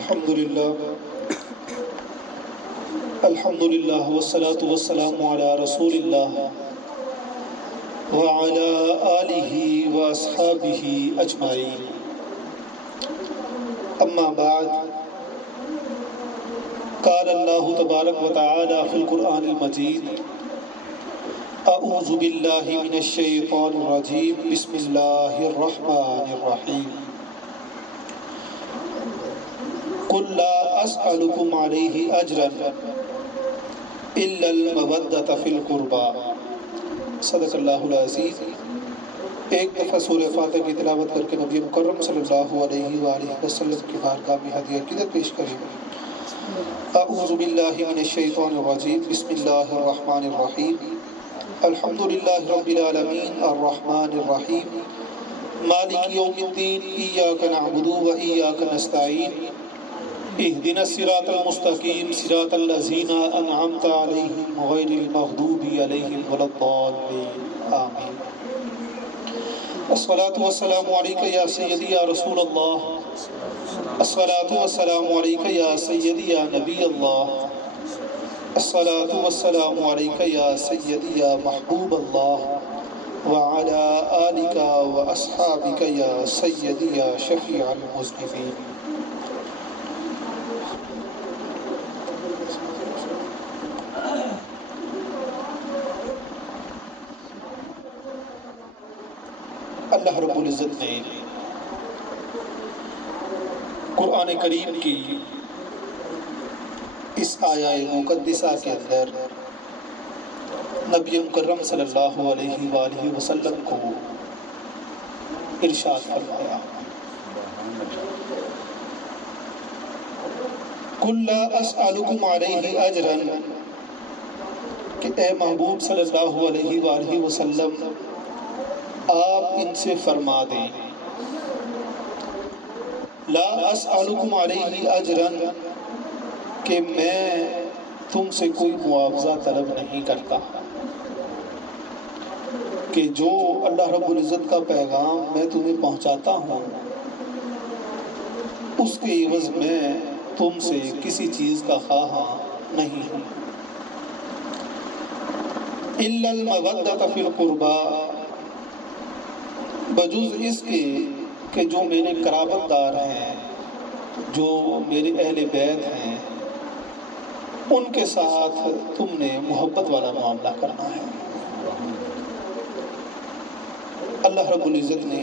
الحمدللہ والصلاة والسلام علی رسول اللہ وعلی آلہ واصحابہ اجمعین، اما بعد، قال اللہ تبارک وتعالی فی القرآن المجید: اعوذ باللہ من الشیطان الرجیم، بسم اللہ الرحمن الرحیم۔ قل لا اسألکم علیہ اجرا الا المودۃ فی القربى۔ صدق اللہ العظیم۔ ایک دفعہ سورہ فاتحہ کی تلاوت کر کے نبی مکرم صلی اللہ علیہ وآلہ وسلم کی بارگاہ میں ہدیہ عقیدت پیش کریں۔ اعوذ باللہ من الشیطان الرجیم، بسم اللہ الرحمن الرحیم۔ الحمدللہ رب العالمین الرحمن الرحیم مالک یوم الدین، ایاک نعبد و ایاک نستعین، اہدنا الصراط المستقیم صراط الذین انعمت علیہم غیر المغضوب علیہم ولا الضالین، آمین۔ الصلاۃ والسلام علیک یا سیدی یا رسول اللہ، الصلاۃ والسلام علیک یا سیدی یا نبی اللہ، الصلاۃ والسلام علیک یا سیدی یا محبوب اللہ، وعلی آلک واصحابک یا سیدی یا شفیع المذنبین۔ اللہ رب العزت نے قرآن کریم کی اس آیہ مقدسہ کے اندر نبی مکرم صلی اللہ علیہ وآلہ وسلم کو ارشاد فرمایا: قل لا اسألکم علیہ اجرا، کہ اے محبوب صلی اللہ علیہ وآلہ وسلم آپ ان سے فرما دیں، لا اسألکم علیہ اجرا، کہ میں تم سے کوئی معاوضہ طلب نہیں کرتا، کہ جو اللہ رب العزت کا پیغام میں تمہیں پہنچاتا ہوں اس کے عوض میں تم سے کسی چیز کا خواہاں نہیں ہوں، الا المودۃ فی القربى، بجز اس کے کہ جو میرے قرابت دار ہیں، جو میرے اہل بیت ہیں، ان کے ساتھ تم نے محبت والا معاملہ کرنا ہے۔ اللہ رب العزت نے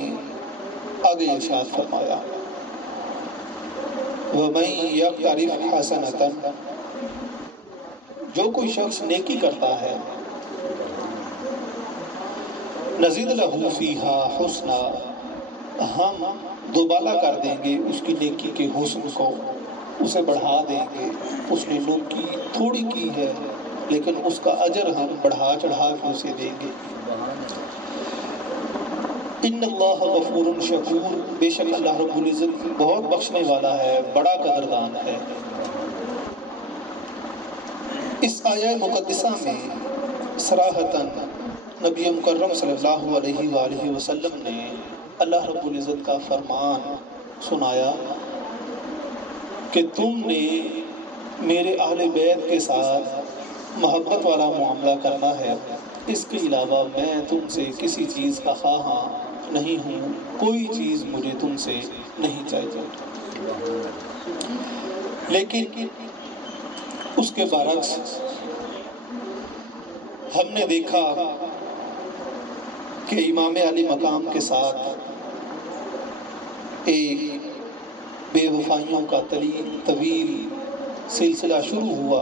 آگے ارشاد فرمایا: وَمَن يَقْتَرِفْ حَسَنَةً، جو کوئی شخص نیکی کرتا ہے، نزید لہو فیہا حسنا، ہم دوبالا کر دیں گے اس کی نیکی کے حسن کو، اسے بڑھا دیں گے۔ اس نے نیکی تھوڑی کی ہے لیکن اس کا اجر ہم بڑھا چڑھا کے اسے دیں گے۔ ان اللہ غفور شکور، بے شک اللہ رب العزت بہت بخشنے والا ہے، بڑا قدردان ہے۔ اس آیہ مقدسہ میں صراحتاً نبی مکرم صلی اللہ علیہ وآلہ وسلم نے اللہ رب العزت کا فرمان سنایا کہ تم نے میرے اہل بیت کے ساتھ محبت والا معاملہ کرنا ہے، اس کے علاوہ میں تم سے کسی چیز کا خواہاں نہیں ہوں، کوئی چیز مجھے تم سے نہیں چاہیے۔ لیکن اس کے برعکس ہم نے دیکھا کہ امام علی مقام کے ساتھ ایک بے وفائیوں کا طویل سلسلہ شروع ہوا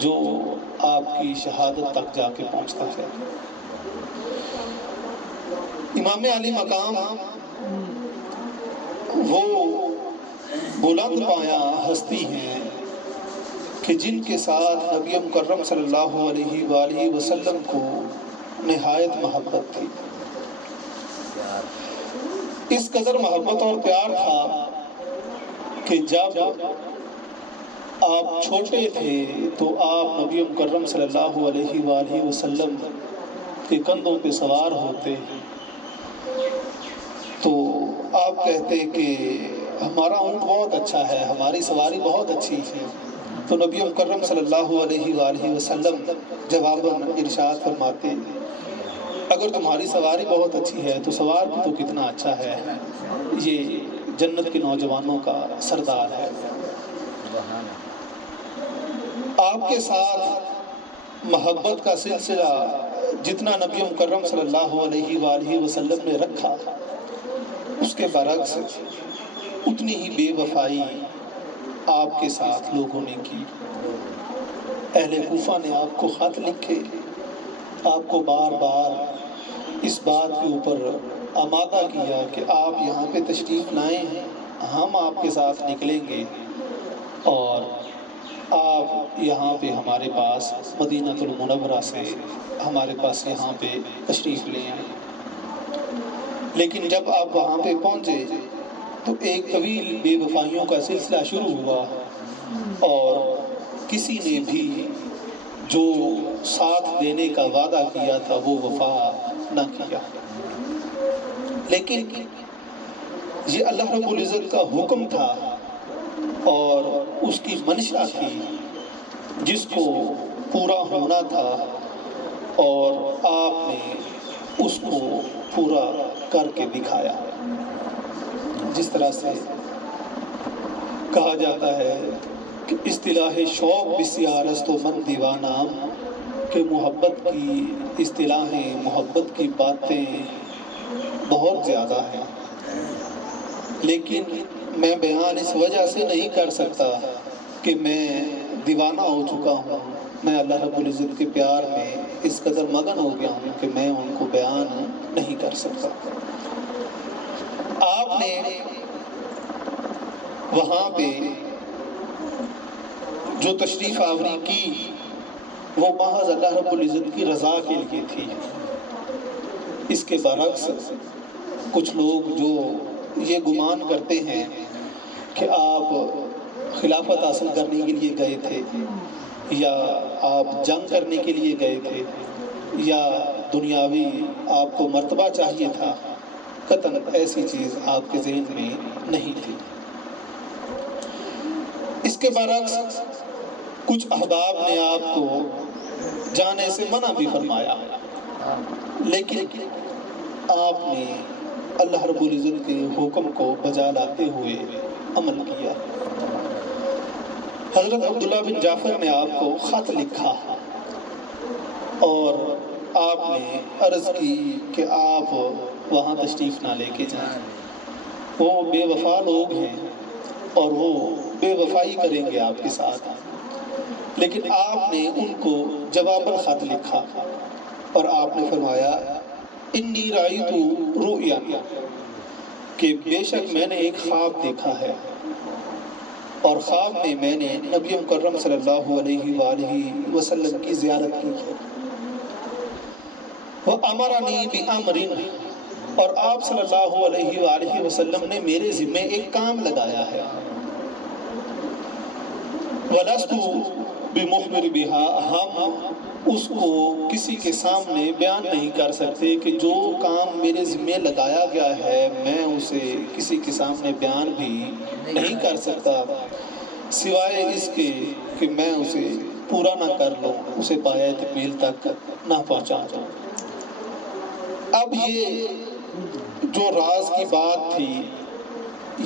جو آپ کی شہادت تک جا کے پہنچتا ہے۔ امام علی مقام وہ بلند پایا ہستی ہیں کہ جن کے ساتھ نبی مکرم صلی اللہ علیہ وآلہ وسلم کو نہایت محبت تھی۔ اس قدر محبت اور پیار تھا کہ جب آپ چھوٹے تھے تو آپ نبی مکرم صلی اللہ علیہ وآلہ وسلم کے کندھوں پہ سوار ہوتے تو آپ کہتے کہ ہمارا اونٹ بہت اچھا ہے، ہماری سواری بہت اچھی ہے۔ تو نبی مکرم صلی اللہ علیہ وآلہ وسلم جواباً ارشاد فرماتے اگر تمہاری سواری بہت اچھی ہے تو سوار بھی تو کتنا اچھا ہے، یہ جنت کے نوجوانوں کا سردار ہے۔ آپ کے ساتھ محبت کا سلسلہ جتنا نبی مکرم صلی اللہ علیہ وآلہ وسلم نے رکھا، اس کے برعکس اتنی ہی بے وفائی آپ کے ساتھ لوگوں نے کی۔ اہل کوفہ نے آپ کو خط لکھے، آپ کو بار بار اس بات کے اوپر آمادہ کیا کہ آپ یہاں پہ تشریف لائیں، ہم آپ کے ساتھ نکلیں گے اور آپ یہاں پہ ہمارے پاس مدینہ المنورہ سے ہمارے پاس یہاں پہ تشریف لے آئیں۔ لیکن جب آپ وہاں پہ پہنچے تو ایک طویل بے وفائیوں کا سلسلہ شروع ہوا اور کسی نے بھی جو ساتھ دینے کا وعدہ کیا تھا وہ وفا نہ کیا۔ لیکن یہ اللہ رب العزت کا حکم تھا اور اس کی منشا تھی جس کو پورا ہونا تھا، اور آپ نے اس کو پورا کر کے دکھایا۔ جس طرح سے کہا جاتا ہے کہ اصطلاح شوق بسیار است و من دیوانہ، کہ محبت کی اصطلاحیں، محبت کی باتیں بہت زیادہ ہیں، لیکن میں بیان اس وجہ سے نہیں کر سکتا کہ میں دیوانہ ہو چکا ہوں، میں اللہ رب العزت کے پیار میں اس قدر مگن ہو گیا ہوں کہ میں ان کو بیان نہیں کر سکتا۔ آپ نے وہاں پہ جو تشریف آوری کی وہ محض اللہ رب العزت کی رضا کے لیے تھی۔ اس کے برعکس کچھ لوگ جو یہ گمان کرتے ہیں کہ آپ خلافت حاصل کرنے کے لیے گئے تھے، یا آپ جنگ کرنے کے لیے گئے تھے، یا دنیاوی آپ کو مرتبہ چاہیے تھا، قطعاً ایسی چیز آپ کے ذہن میں نہیں تھی۔ اس کے برعکس کچھ احباب نے آپ کو جانے سے منع بھی فرمایا، لیکن آپ نے اللہ رب العزت کے حکم کو بجا لاتے ہوئے عمل کیا۔ حضرت عبداللہ بن جعفر نے آپ کو خط لکھا اور آپ نے عرض کی کہ آپ وہاں تشریف نہ لے کے جائیں، وہ بے وفا لوگ ہیں اور وہ بے وفائی کریں گے آپ کے ساتھ۔ لیکن آپ نے ان کو جواب خط لکھا اور آپ نے فرمایا انی رأیت رؤیا، کہ بے شک میں نے ایک خواب دیکھا ہے، اور خواب میں میں نے نبی مکرم صلی اللہ علیہ وآلہ وسلم کی زیارت کی ہے۔ وَأَمَرَنِي بِأَمْرٍ، اور آپ صلی اللہ علیہ وآلہ وسلم نے میرے ذمہ ایک کام لگایا ہے۔ وَلَسْتُ بِمُخْبِرِ بِهَا، ہم اس کو کسی کے سامنے بیان نہیں کر سکتے کہ جو کام میرے ذمہ لگایا گیا ہے میں اسے کسی کے سامنے بیان بھی نہیں کر سکتا، سوائے اس کے کہ میں اسے پورا نہ کر لوں، اسے پایہ تکمیل تک نہ پہنچا جاؤں۔ اب یہ جو راز کی بات تھی،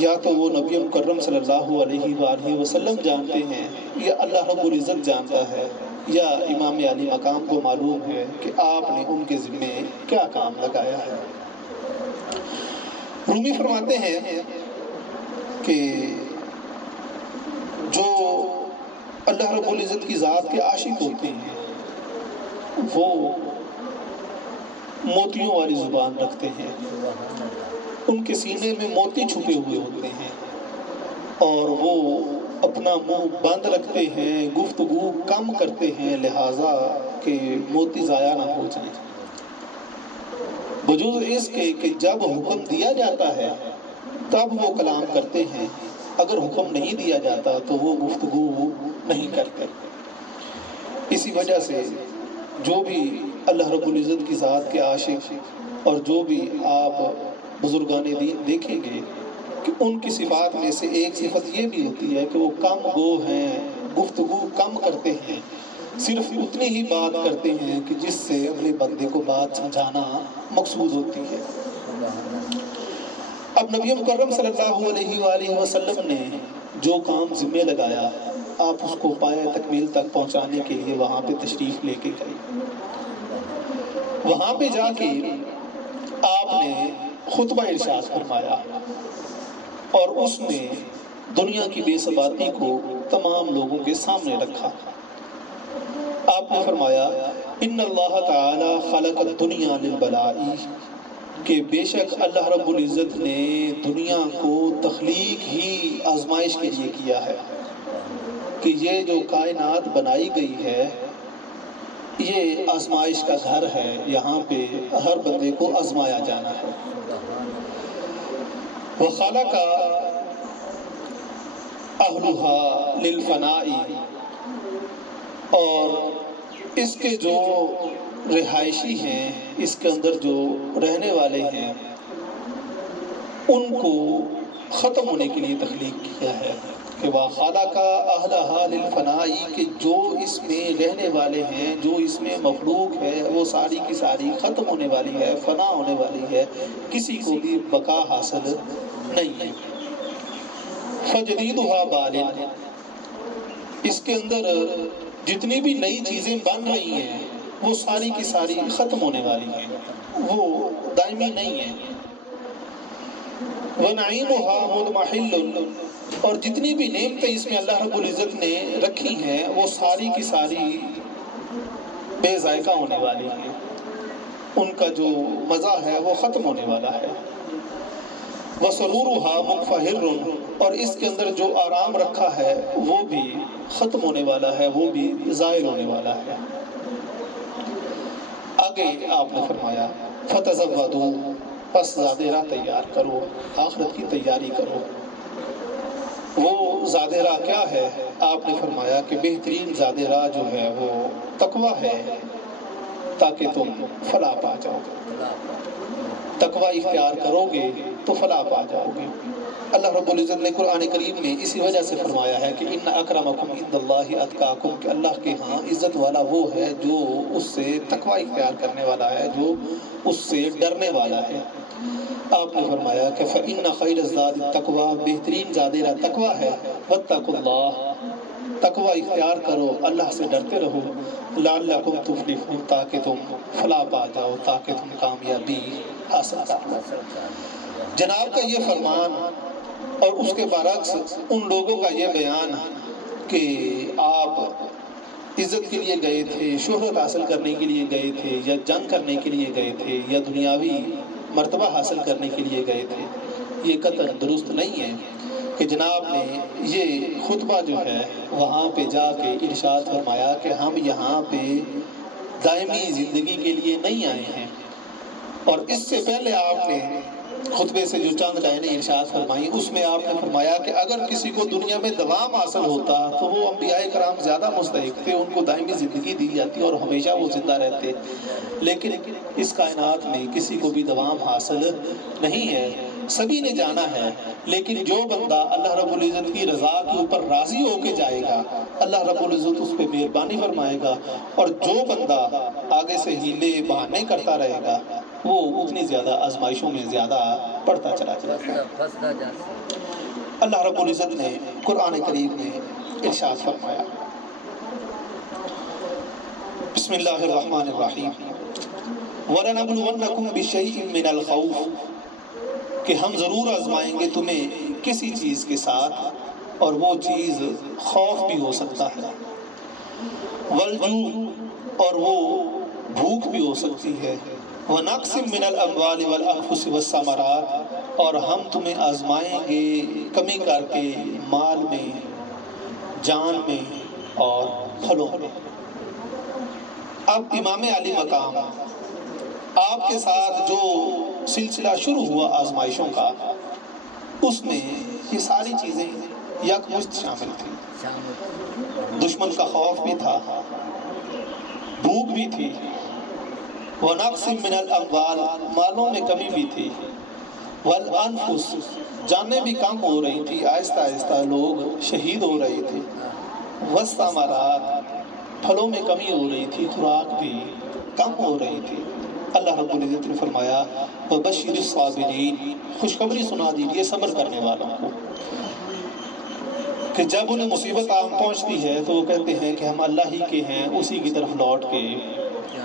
یا تو وہ نبی مکرم صلی اللہ علیہ وآلہ وسلم جانتے ہیں، یا اللہ رب العزت جانتا ہے، یا امام علی مقام کو معلوم ہے کہ آپ نے ان کے ذمہ کیا کام لگایا ہے۔ رومی فرماتے ہیں کہ جو اللہ رب العزت کی ذات کے عاشق ہوتے ہیں وہ موتیوں والی زبان رکھتے ہیں، ان کے سینے میں موتی چھپے ہوئے ہوتے ہیں، اور وہ اپنا منہ بند رکھتے ہیں، گفتگو کم کرتے ہیں، لہٰذا کہ موتی ضائع نہ ہو جائیں، بجوز اس کے کہ جب حکم دیا جاتا ہے تب وہ کلام کرتے ہیں، اگر حکم نہیں دیا جاتا تو وہ گفتگو نہیں کرتے۔ اسی وجہ سے جو بھی اللہ رب العزت کی ذات کے عاشق اور جو بھی آپ بزرگان دین دیکھیں گے کہ ان کی صفات میں سے ایک صفت یہ بھی ہوتی ہے کہ وہ کم گو ہیں، گفتگو کم کرتے ہیں، صرف اتنی ہی بات کرتے ہیں کہ جس سے اپنے بندے کو بات سمجھانا مقصود ہوتی ہے۔ اب نبی مکرم صلی اللہ علیہ وآلہ وسلم نے جو کام ذمہ لگایا، آپ اس کو پایہ تکمیل تک پہنچانے کے لیے وہاں پہ تشریف لے کے گئے۔ وہاں پہ جا کے آپ نے خطبہ ارشاد فرمایا اور اس میں دنیا کی بے ثباتی کو تمام لوگوں کے سامنے رکھا۔ آپ نے فرمایا ان اللہ تعالی خلق الدنیا للبلاء، کہ بے شک اللہ رب العزت نے دنیا کو تخلیق ہی آزمائش کے لیے کیا ہے، کہ یہ جو کائنات بنائی گئی ہے یہ آزمائش کا گھر ہے، یہاں پہ ہر بندے کو آزمایا جانا ہے۔ وَخَلَقَ أَهْلُهَا لِلْفَنَاءِ، اور اس کے جو رہائشی ہیں، اس کے اندر جو رہنے والے ہیں، ان کو ختم ہونے کے لیے تخلیق کیا ہے کہ وَخَلَقَ أَهْلَهَا لِلْفَنَاءِ، کہ جو اس میں رہنے والے ہیں، جو اس میں مخلوق ہے، وہ ساری کی ساری ختم ہونے والی ہے، فنا ہونے والی ہے، کسی کو بھی بقا حاصل نہیں ہے۔ فَجَدِيدُهَا بَالٍ، اس کے اندر جتنی بھی نئی چیزیں بن رہی ہیں وہ ساری کی ساری ختم ہونے والی ہیں، وہ دائمی نہیں ہیں۔ وَنَعِيمُهَا مُضْمَحِلٌ، اور جتنی بھی نعمتیں اس میں اللہ رب العزت نے رکھی ہیں وہ ساری کی ساری بے ذائقہ ہونے والی ہیں، ان کا جو مزہ ہے وہ ختم ہونے والا ہے۔ وَسُرُورُهَا مُنْفَحِرٌ، اور اس کے اندر جو آرام رکھا ہے وہ بھی ختم ہونے والا ہے، وہ بھی زائل ہونے والا ہے۔ آگے آپ نے فرمایا فَتَزَوَّدُوا، پس زادِ راہ تیار کرو، آخرت کی تیاری کرو۔ وہ زادِ راہ کیا ہے؟ آپ نے فرمایا کہ بہترین زادِ راہ جو ہے وہ تقویٰ ہے، تاکہ تم فلاح پا جاؤ۔ تقویٰ اختیار کرو گے تو فلاح پا جاؤ گے۔ اللہ رب العزت نے قرآن کریم میں اسی وجہ سے فرمایا ہے کہ ان اکرمکم عند اللہ اتقاکم، کہ اللہ کے ہاں عزت والا وہ ہے جو اس سے تقویٰ اختیار کرنے والا ہے، جو اس سے ڈرنے والا ہے۔ آپ نے فرمایا کہ فإن خیر الزاد التقویٰ، بہترین زاد راہ تقویٰ ہے۔ واتقوا اللہ، تقویٰ اختیار کرو، اللہ سے ڈرتے رہو۔ لعلکم تفلحون، تاکہ تم فلاح پا جاؤ، تاکہ تم کامیابی حاصل کر لو۔ جناب کا یہ فرمان اور اس کے برعکس ان لوگوں کا یہ بیان کہ آپ عزت کے لیے گئے تھے، شہرت حاصل کرنے کے لیے گئے تھے، یا جنگ کرنے کے لیے گئے تھے، یا دنیاوی مرتبہ حاصل کرنے کے لیے گئے تھے، یہ قطعاً درست نہیں ہے۔ کہ جناب نے یہ خطبہ جو ہے وہاں پہ جا کے ارشاد فرمایا کہ ہم یہاں پہ دائمی زندگی کے لیے نہیں آئے ہیں، اور اس سے پہلے آپ نے خطبے سے جو چند لائنیں ارشاد فرمائی اس میں آپ نے فرمایا کہ اگر کسی کو دنیا میں دوام حاصل ہوتا تو وہ انبیاء کرام زیادہ مستحق تھے، ان کو دائمی زندگی دی جاتی اور ہمیشہ وہ زندہ رہتے، لیکن اس کائنات میں کسی کو بھی دوام حاصل نہیں ہے، سبھی نے جانا ہے، لیکن جو بندہ اللہ رب العزت کی رضا کے اوپر راضی ہو کے جائے گا اللہ رب العزت اس پہ مہربانی فرمائے گا، اور جو بندہ آگے سے ہیلے بہانے کرتا رہے گا وہ اتنی زیادہ آزمائشوں میں زیادہ پڑتا چلا جائے گا۔ اللہ رب العزت نے قرآن کریم میں ارشاد فرمایا بسم اللہ الرحمن الرحیم وَلَنَبْلُوَنَّكُمْ بِشَيْءٍ مِّنَ الْخَوْفِ، کہ ہم ضرور آزمائیں گے تمہیں کسی چیز کے ساتھ، اور وہ چیز خوف بھی ہو سکتا ہے، وَالْجُوعِ، اور وہ بھوک بھی ہو سکتی ہے، وَنَقْصٍ مِّنَ الْأَمْوَالِ وَالْأَنفُسِ وَالثَّمَرَاتِ، اور ہم تمہیں آزمائیں گے کمی کر کے مال میں، جان میں اور پھلوں میں۔ اب امام علی مقام آپ کے ساتھ جو سلسلہ شروع ہوا آزمائشوں کا، اس میں یہ ساری چیزیں یکمشت شامل تھیں۔ دشمن کا خوف بھی تھا، بھوک بھی تھی، وَنَقْصٍ مِّنَ الْأَمْوَالِ، مالوں میں کمی بھی تھی، والانفس، جانیں بھی کم ہو رہی تھی، آہستہ آہستہ لوگ شہید ہو رہے تھے، والثمرات، پھلوں میں کمی ہو رہی تھی، خوراک بھی کم ہو رہی تھی۔ اللہ رب العزت نے فرمایا وبشر الصابرین، خوشخبری سنا دیجیے صبر کرنے والوں کو، کہ جب انہیں مصیبت پہنچتی ہے تو وہ کہتے ہیں کہ ہم اللہ ہی کے ہیں، اسی کی طرف لوٹ کے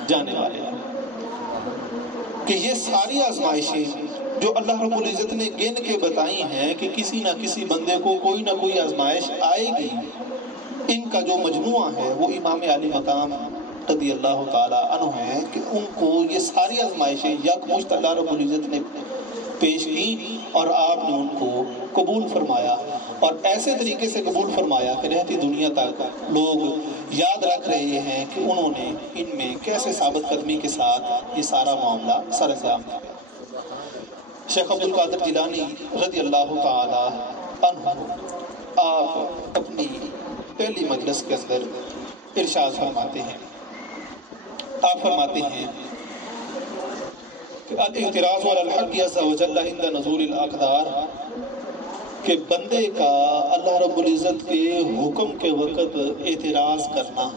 جانے والے ہیں۔ کہ یہ ساری آزمائشیں جو اللہ رب العزت نے گن کے بتائی ہیں کہ کسی نہ کسی بندے کو کوئی نہ کوئی آزمائش آئے گی، ان کا جو مجموعہ ہے وہ امام علی مقام رضی اللہ تعالیٰ عنہ ہیں، کہ ان کو یہ ساری آزمائشیں یکمشت اللہ رب العزت نے پیش کی اور آپ نے ان کو قبول فرمایا، اور ایسے طریقے سے قبول فرمایا کہ رہتی دنیا تک لوگ یاد رکھ رہے ہیں کہ انہوں نے ان میں کیسے ثابت قدمی کے ساتھ یہ سارا معاملہ سر انجام دیا۔ شیخ عبد القادر جیلانی رضی اللہ تعالی عنہ، آپ اپنی پہلی مجلس کے اندر ارشاد فرماتے ہیں، آپ فرماتے ہیں کہ الاعتراض علی الحق عز وجل عند نزول الاقدار، کہ بندے کا اللہ رب العزت کے حکم کے وقت اعتراض کرنا،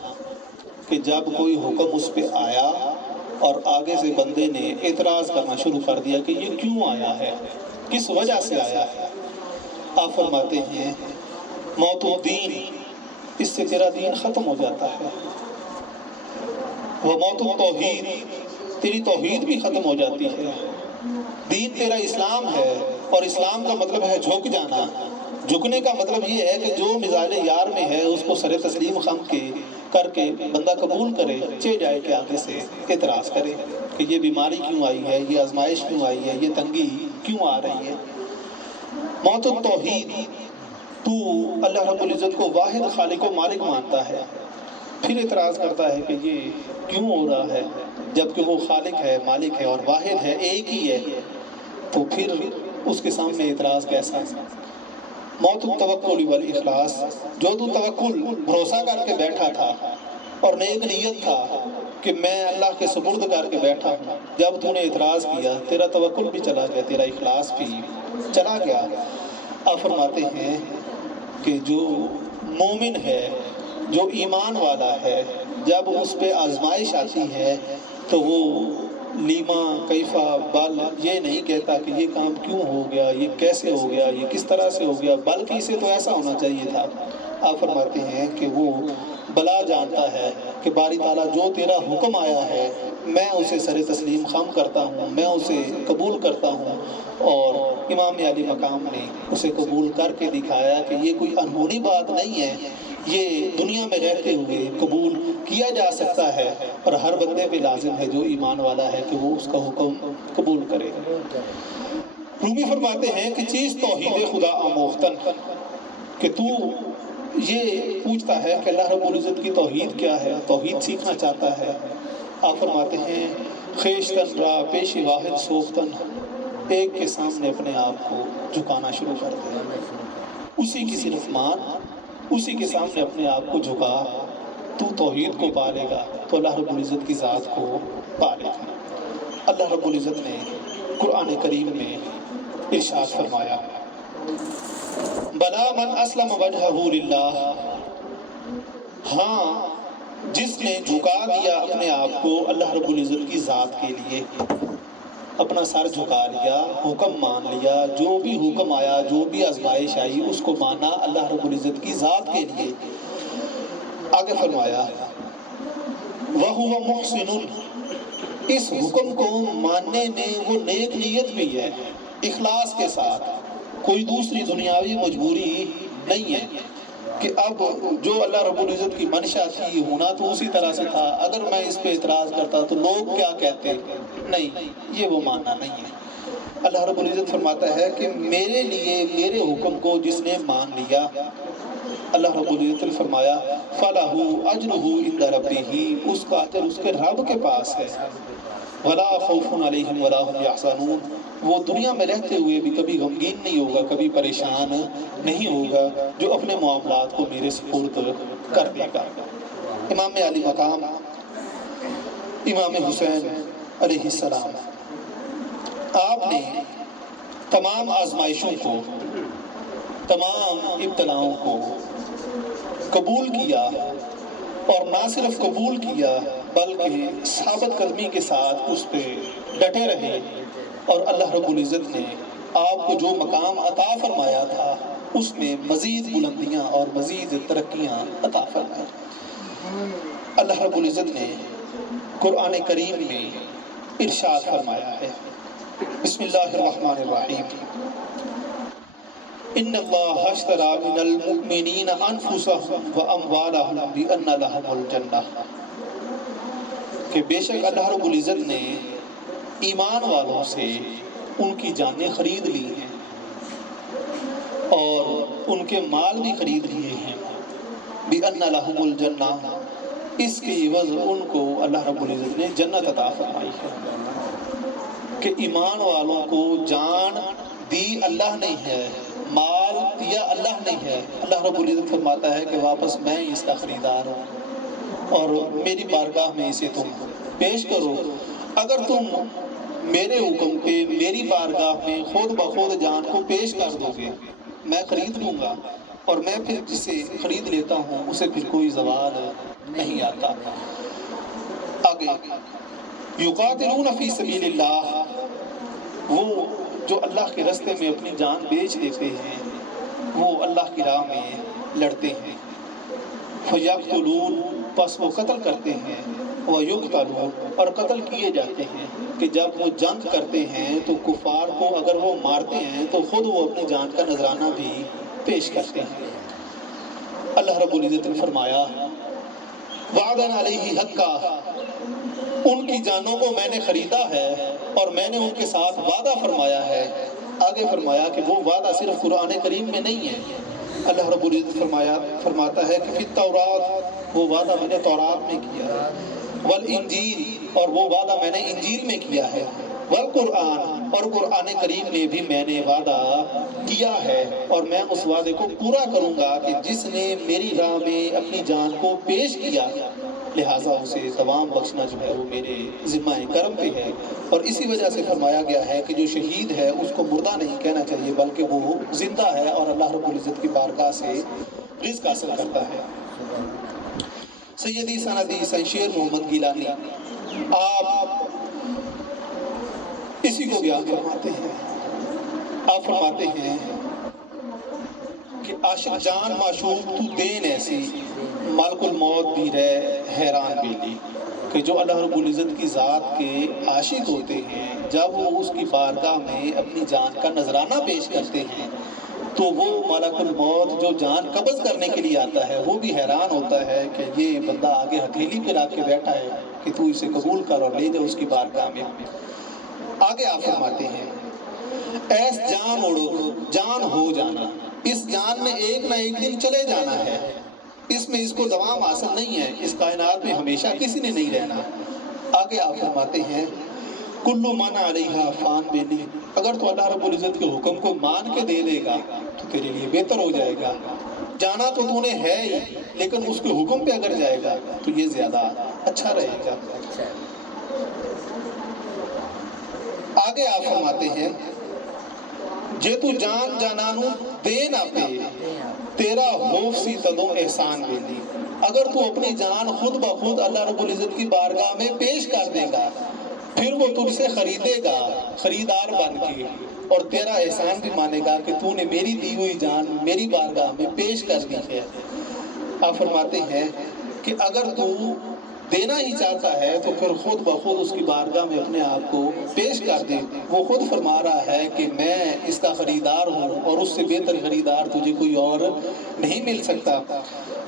کہ جب کوئی حکم اس پہ آیا اور آگے سے بندے نے اعتراض کرنا شروع کر دیا کہ یہ کیوں آیا ہے، کس وجہ سے آیا ہے، آپ فرماتے ہیں موت الدین، اس سے تیرا دین ختم ہو جاتا ہے، وہ موت التوحید، تیری توحید بھی ختم ہو جاتی ہے، دین تیرا اسلام ہے، اور اسلام کا مطلب ہے جھک جانا، جھکنے کا مطلب یہ ہے کہ جو مزاج یار میں ہے اس کو سر تسلیم خم کے کر کے بندہ قبول کرے، چے جائے کہ آگے سے اعتراض کرے کہ یہ بیماری کیوں آئی ہے، یہ آزمائش کیوں آئی ہے، یہ تنگی کیوں آ رہی ہے۔ موت التوحید، تو اللہ رب العزت کو واحد خالق و مالک مانتا ہے، پھر اعتراض کرتا ہے کہ یہ کیوں ہو رہا ہے، جبکہ وہ خالق ہے، مالک ہے اور واحد ہے، ایک ہی ہے، تو پھر اس کے سامنے اعتراض کیسا؟ موت التوکل والاخلاص، جو تو توکل بھروسہ کر کے بیٹھا تھا اور نیک نیت تھا کہ میں اللہ کے سپرد کر کے بیٹھا ہوں، جب تو نے اعتراض کیا تیرا توکل بھی چلا گیا، تیرا اخلاص بھی چلا گیا۔ آپ فرماتے ہیں کہ جو مومن ہے، جو ایمان والا ہے، جب اس پہ آزمائش آتی ہے تو وہ لیما کیفا بل یہ نہیں کہتا کہ یہ کام کیوں ہو گیا، یہ کیسے ہو گیا، یہ کس طرح سے ہو گیا، بلکہ اسے تو ایسا ہونا چاہیے تھا۔ آپ فرماتے ہیں کہ وہ بلا جانتا ہے کہ باری تعالیٰ جو تیرا حکم آیا ہے میں اسے سر تسلیم خم کرتا ہوں، میں اسے قبول کرتا ہوں، اور امام علی مقام نے اسے قبول کر کے دکھایا کہ یہ کوئی انہونی بات نہیں ہے، یہ دنیا میں رہتے ہوئے قبول کیا جا سکتا ہے، اور ہر بندے پہ لازم ہے جو ایمان والا ہے کہ وہ اس کا حکم قبول کرے۔ رومی فرماتے ہیں کہ چیز توحید خدا آموختن، کہ تو یہ پوچھتا ہے کہ اللہ رب العزت کی توحید کیا ہے، توحید سیکھنا چاہتا ہے۔ آپ فرماتے ہیں خیشتن را پیش واحد سوختن، ایک کے سامنے اپنے آپ کو جھکانا شروع کر دیا، اسی کی صرف مان، اسی کے سامنے اپنے آپ کو جھکا، تو توحید کو پالے گا تو اللہ رب العزت کی ذات کو پالے گا۔ اللہ رب العزت نے قرآن کریم میں ارشاد فرمایا بلا من اسلم وجہہ للہ، ہاں جس نے جھکا دیا اپنے آپ کو اللہ رب العزت کی ذات کے لیے، اپنا سر جھکا لیا، حکم مان لیا، جو بھی حکم آیا، جو بھی آزمائش آئی اس کو مانا اللہ رب العزت کی ذات کے لیے۔ آگے فرمایا وَهُوَ مُحْسِنٌ، اس حکم کو ماننے میں وہ نیک نیت بھی ہے، اخلاص کے ساتھ، کوئی دوسری دنیاوی مجبوری نہیں ہے کہ اب جو اللہ رب العزت کی منشا تھی ہونا تو اسی طرح سے تھا، اگر میں اس پہ اعتراض کرتا تو لوگ کیا کہتے، نہیں، یہ وہ ماننا نہیں ہے۔ اللہ رب العزت فرماتا ہے کہ میرے لیے میرے حکم کو جس نے مان لیا، اللہ رب العزت نے فرمایا فَلَهُ أَجْرُهُ عِنْدَ رَبِّهِ، اس کا اجر اس کے رب کے پاس ہے، وَلَا خَوْفٌ عَلَيْهِمْ وَلَا هُمْ يَحْزَنُونَ، وہ دنیا میں رہتے ہوئے بھی کبھی غمگین نہیں ہوگا، کبھی پریشان نہیں ہوگا، جو اپنے معاملات کو میرے سپرد کر دے گا۔ امام علی مقام امام حسین علیہ السلام، آپ نے تمام آزمائشوں کو، تمام ابتلاؤں کو قبول کیا، اور نہ صرف قبول کیا بلکہ ثابت قدمی کے ساتھ اس پہ ڈٹے رہے، اور اللہ رب العزت نے آپ کو جو مقام عطا فرمایا تھا اس میں مزید بلندیاں اور مزید ترقیاں عطا فرمائی۔ اللہ رب العزت نے قرآن کریم میں ارشاد فرمایا ہے، بسم اللہ الرحمن الرحیم، ان اللہ اشتری من المؤمنین انفسهم واموالهم بان لهم الجنہ، کہ بے شک اللہ رب العزت نے ایمان والوں سے ان کی جانیں خرید لی ہیں اور ان کے مال بھی خرید لیے ہیں، بان لهم الجنہ، اس کی عوض ان کو اللہ رب العزت نے جنت عطا فرمائی ہے۔ کہ ایمان والوں کو جان دی اللہ نہیں ہے، مال دیا اللہ نہیں ہے، اللہ رب العزت فرماتا ہے کہ واپس میں اس کا خریدار ہوں اور میری بارگاہ میں اسے تم پیش کرو۔ اگر تم میرے حکم پہ میری بارگاہ میں خود بخود جان کو پیش کر دو گے، میں خرید لوں گا، اور میں پھر جسے خرید لیتا ہوں اسے پھر کوئی زوال نہیں آتا۔ آگے، یقاتلون فی سبیل اللہ، وہ جو اللہ کے راستے میں اپنی جان بیچ دیتے ہیں وہ اللہ کی راہ میں لڑتے ہیں، فیقتلون، پس وہ قتل کرتے ہیں، ویقتلون، اور قتل کیے جاتے ہیں، کہ جب وہ جنگ کرتے ہیں تو کفار کو اگر وہ مارتے ہیں تو خود وہ اپنی جان کا نذرانہ بھی پیش کرتے ہیں۔ اللہ رب العزت نے فرمایا، وعدن علیہ حقا، ان کی جانوں کو میں نے خریدا ہے اور میں نے ان کے ساتھ وعدہ فرمایا ہے۔ آگے فرمایا کہ وہ وعدہ صرف قرآن کریم میں نہیں ہے، اللہ رب العزت فرماتا ہے کہ فی التورات، وہ وعدہ میں نے تورات میں کیا ہے، والانجیل، اور وہ وعدہ میں نے انجیل میں کیا ہے، والقرآن، اور قرآن کریم میں بھی میں نے وعدہ کیا ہے، اور میں اس وعدے کو پورا کروں گا کہ جس نے میری راہ میں اپنی جان کو پیش کیا لہٰذا اسے ثواب بخشنا جو ہے وہ میرے ذمہ کرم پہ ہے۔ اور اسی وجہ سے فرمایا گیا ہے کہ جو شہید ہے اس کو مردہ نہیں کہنا چاہیے بلکہ وہ زندہ ہے اور اللہ رب العزت کی بارگاہ سے رزق حاصل کرتا ہے۔ سیدی سندی شمشیر محمد گیلانی آپ اسی کو بیان فرماتے ہیں، آپ فرماتے ہیں کہ عاشق جان معشوق تو دین ایسی، ملک الموت بھی رہ حیران بیلی، کہ جو اللہ رب العزت کی ذات کے عاشق ہوتے ہیں جب وہ اس کی بارگاہ میں اپنی جان کا نذرانہ پیش کرتے ہیں تو وہ ملک الموت جو جان قبض کرنے کے لیے آتا ہے وہ بھی حیران ہوتا ہے کہ یہ بندہ آگے ہتھیلی پہ رکھ کے بیٹھا ہے کہ تو اسے قبول کر اور لے جا اس کی بارگاہ میں۔ آگے آپ فرماتے ہیں، ایس جان اڑو جان ہو جانا، اس جان نے ایک نہ ایک دن چلے جانا ہے، اس میں اس کو دوام حاصل نہیں ہے، اس کائنات میں ہمیشہ کسی نے نہیں رہنا۔ آگے آپ فرماتے ہیں، کلو من علیہا فان بیلی، اگر تو اللہ رب العزت کے حکم کو مان کے دے دے گا تو تیرے لیے بہتر ہو جائے گا، جانا تو تو نے ہے ہی لیکن اس کے حکم پہ اگر جائے گا تو یہ زیادہ اچھا رہے گا۔ آگے آپ فرماتے ہیں، جے تو جان جانانو دے نہ پے تیرا خوف سی تدو احسان بیلی، اگر تو اپنی جان خود بخود اللہ رب العزت کی بارگاہ میں پیش کر دے گا پھر وہ تجھ سے خریدے گا خریدار بن کے، اور تیرا احسان بھی مانے گا کہ تو نے میری دی ہوئی جان میری بارگاہ میں پیش کر دی ہے۔ آپ فرماتے ہیں کہ اگر تو دینا ہی چاہتا ہے تو پھر خود بخود اس کی بارگاہ میں اپنے آپ کو پیش کر دے، وہ خود فرما رہا ہے کہ میں اس کا خریدار ہوں اور اس سے بہتر خریدار تجھے کوئی اور نہیں مل سکتا۔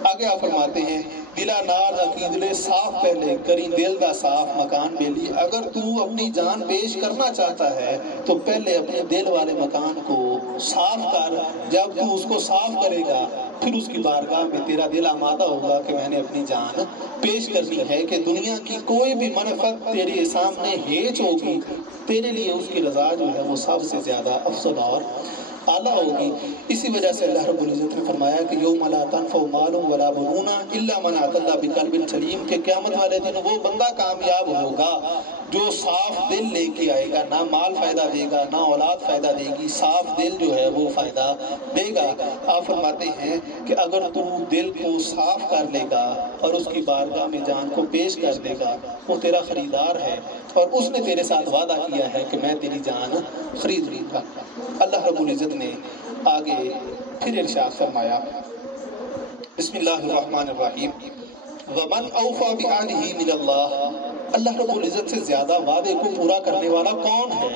آگے آپ فرماتے ہیں، دلا نال عقیدلے صاف پہلے کری دل دا صاف مکان بیلی، اگر تو اپنی جان پیش کرنا چاہتا ہے تو پہلے اپنے دل والے مکان کو صاف کر، جب تو اس کو صاف کرے گا پھر اس کی بارگاہ میں تیرا دل آمادہ ہوگا کہ میں نے اپنی جان پیش کرنی ہے، کہ دنیا کی کوئی بھی منفعت تیرے سامنے ہیچ ہوگی، تیرے لیے اس کی رضا جو ہے وہ سب سے زیادہ افضل اور اعلیٰ ہوگی۔ اسی وجہ سے اللہ رب العزت نے فرمایا کہ یوم لا تنفع مال ولا بنون الا من اتى الله بقلب سلیم، کہ قیامت والے دن وہ بندہ کامیاب ہوگا جو صاف دل لے کے آئے گا، نہ مال فائدہ دے گا نہ اولاد فائدہ دے گی، صاف دل جو ہے وہ فائدہ دے گا۔ آپ فرماتے ہیں کہ اگر تو دل کو صاف کر لے گا اور اس کی بارگاہ میں جان کو پیش کر دے گا، وہ تیرا خریدار ہے اور اس نے تیرے ساتھ وعدہ کیا ہے کہ میں تیری جان خرید لوں گا۔ اللہ رب العزت نے آگے پھر ارشاد فرمایا، بسم اللہ الرحمن الرحیم، وَمَنْ أَوْفَى بِعَهْدِهِ مِنَ اللَّهِ، اللہ رب العزت سے زیادہ وعدے کو پورا کرنے والا کون ہے؟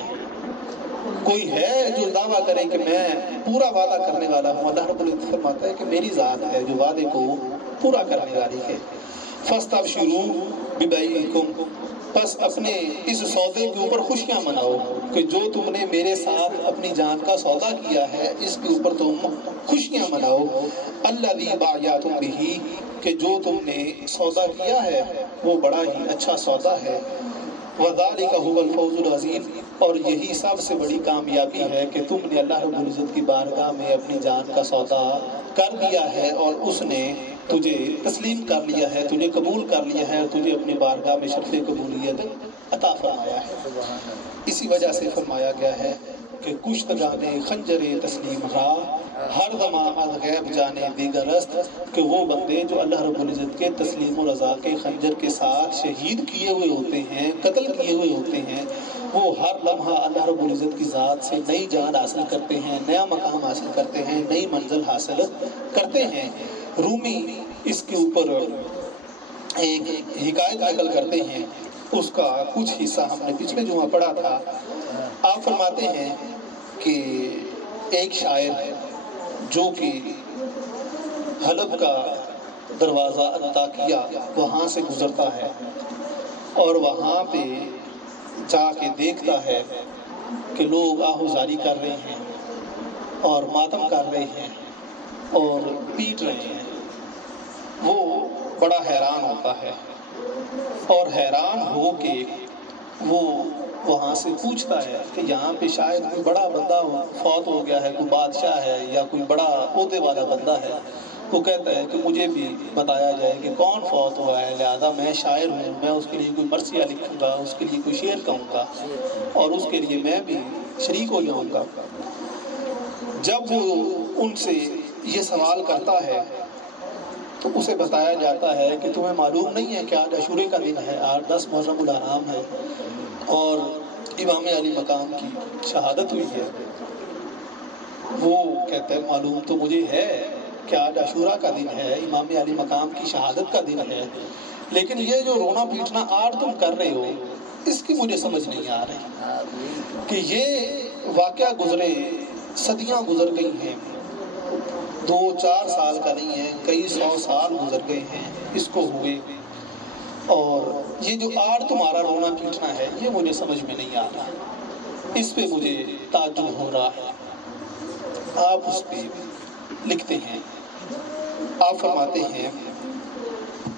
کوئی ہے جو دعویٰ کرے کہ میں پورا وعدہ کرنے والا ہوں؟ اللہ رب العزت فرماتا ہے کہ میری ذات ہے جو وعدے کو پورا کرنے والی ہے۔ فَاسْتَبْشِرُوا بِبَيْعِكُمْ، بس اپنے اس سودے کے اوپر خوشیاں مناؤ کہ جو تم نے میرے ساتھ اپنی جان کا سودا کیا ہے اس کے اوپر تم خوشیاں مناؤ۔ الذی بایعتم بہ، کہ جو تم نے سودا کیا ہے وہ بڑا ہی اچھا سودا ہے۔ وذالک هو الفوز العظیم، اور یہی سب سے بڑی کامیابی ہے کہ تم نے اللہ رب العزت کی بارگاہ میں اپنی جان کا سودا کر دیا ہے اور اس نے تجھے تسلیم کر لیا ہے، تجھے قبول کر لیا ہے اور تجھے اپنی بارگاہ میں شرف قبولیت عطا فرمایا ہے۔ اسی وجہ سے فرمایا گیا ہے کہ کشت جانے خنجر تسلیم را، ہر دماں از غیب جانے دیگر است، کہ وہ بندے جو اللہ رب العزت کے تسلیم و رضا کے خنجر کے ساتھ شہید کیے ہوئے ہوتے ہیں، قتل کیے ہوئے ہوتے ہیں، وہ ہر لمحہ اللہ رب العزت کی ذات سے نئی جان حاصل کرتے ہیں، نیا مقام حاصل کرتے ہیں، نئی منزل حاصل کرتے ہیں۔ رومی اس کے اوپر ایک حکایت نقل کرتے ہیں، اس کا کچھ حصہ ہم نے پچھلے جمعہ پڑھا تھا۔ آپ فرماتے ہیں کہ ایک شاعر ہے جو کہ حلب کا دروازہ انطاکیہ وہاں سے گزرتا ہے اور وہاں پہ جا کے دیکھتا ہے کہ لوگ آہوزاری کر رہے ہیں اور ماتم کر رہے ہیں اور پیٹ رہے ہیں۔ وہ بڑا حیران ہوتا ہے اور حیران ہو کے وہ وہاں سے پوچھتا ہے کہ یہاں پہ شاید کوئی بڑا بندہ فوت ہو گیا ہے، کوئی بادشاہ ہے یا کوئی بڑا عہدے والا بندہ ہے۔ وہ کہتا ہے کہ مجھے بھی بتایا جائے کہ کون فوت ہوا ہے، لہذا میں شاعر ہوں، میں اس کے لیے کوئی مرثیہ لکھوں گا، اس کے لیے کوئی شعر کہوں گا اور اس کے لیے میں بھی شریک ہو جاؤں گا۔ جب وہ ان سے یہ سوال کرتا ہے تو اسے بتایا جاتا ہے کہ تمہیں معلوم نہیں ہے کہ آج عاشورے کا دن ہے، آج 10 محرم الحرام ہے اور امام علی مقام کی شہادت ہوئی ہے۔ وہ کہتا ہے معلوم تو مجھے ہے کہ آج عاشورہ کا دن ہے، امام علی مقام کی شہادت کا دن ہے، لیکن یہ جو رونا پیٹنا آج تم کر رہے ہو اس کی مجھے سمجھ نہیں آ رہی کہ یہ واقعہ گزرے صدیاں گزر گئی ہیں، 2-4 سال کا نہیں ہے، کئی 100 سال گزر گئے ہیں اس کو ہوئے، اور یہ جو آج تمہارا رونا پیٹنا ہے یہ مجھے سمجھ میں نہیں آ رہا، اس پہ مجھے تعجب ہو رہا ہے۔ آپ اس پہ لکھتے ہیں، آپ فرماتے ہیں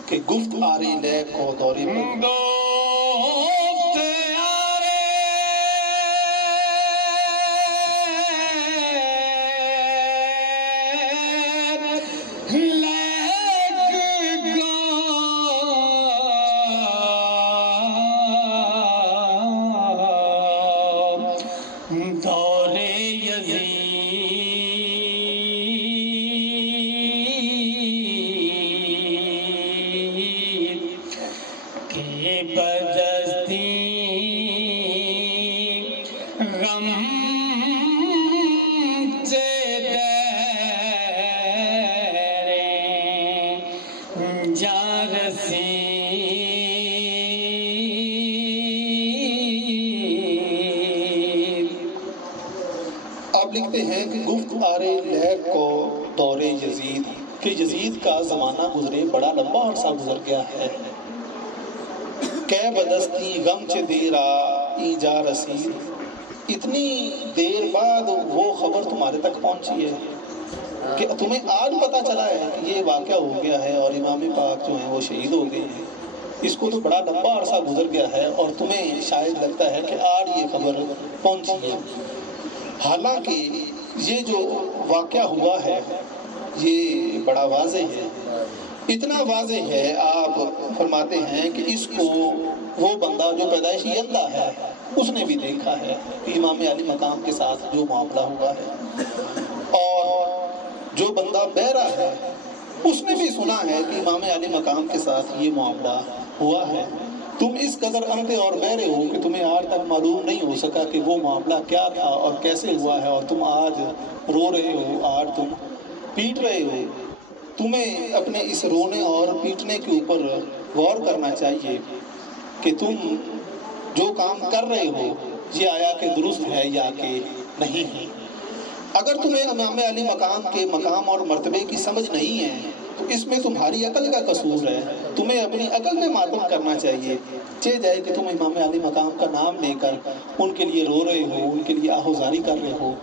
کہ گفت آرے لے کو دورے پر لکھتے ہیں کہ گفت آرے لیک کو دور یزید، کہ یزید کا زمانہ گزرے بڑا لمبا عرصہ گزر گیا ہے۔ کہ بدستی غم چے دیرا ایجا رسید، اتنی دیر بعد وہ خبر تمہارے تک پہنچی ہے کہ تمہیں آج پتہ چلا ہے کہ یہ واقعہ ہو گیا ہے اور امام پاک جو ہیں وہ شہید ہو گئے ہیں۔ اس کو تو بڑا لمبا عرصہ گزر گیا ہے اور تمہیں شاید لگتا ہے کہ آج یہ خبر پہنچی ہے، حالانکہ یہ جو واقعہ ہوا ہے یہ بڑا واضح ہے، اتنا واضح ہے، آپ فرماتے ہیں کہ اس کو وہ بندہ جو پیدائشی اندھا ہے اس نے بھی دیکھا ہے کہ امام علی مقام کے ساتھ جو معاملہ ہوا ہے، اور جو بندہ بہرا ہے اس نے بھی سنا ہے کہ امام علی مقام کے ساتھ یہ معاملہ ہوا ہے۔ تم اس قدر اندھے اور بہرے ہو کہ تمہیں آج تک معلوم نہیں ہو سکا کہ وہ معاملہ کیا تھا اور کیسے ہوا ہے، اور تم آج رو رہے ہو، آج تم پیٹ رہے ہو۔ تمہیں اپنے اس رونے اور پیٹنے کے اوپر غور کرنا چاہیے کہ تم جو کام کر رہے ہو یہ آیا کہ درست ہے یا کہ نہیں ہے۔ اگر تمہیں امام علی مقام کے مقام اور مرتبے کی سمجھ نہیں ہے تو اس میں تمہاری عقل کا قصور ہے، تمہیں اپنی عقل میں ماتم کرنا چاہیے۔ چہ جائے کہ تم امام علی مقام کا نام لے کر ان کے لیے رو رہے ہو، ان کے لیے آہوزاری کر رہے ہو۔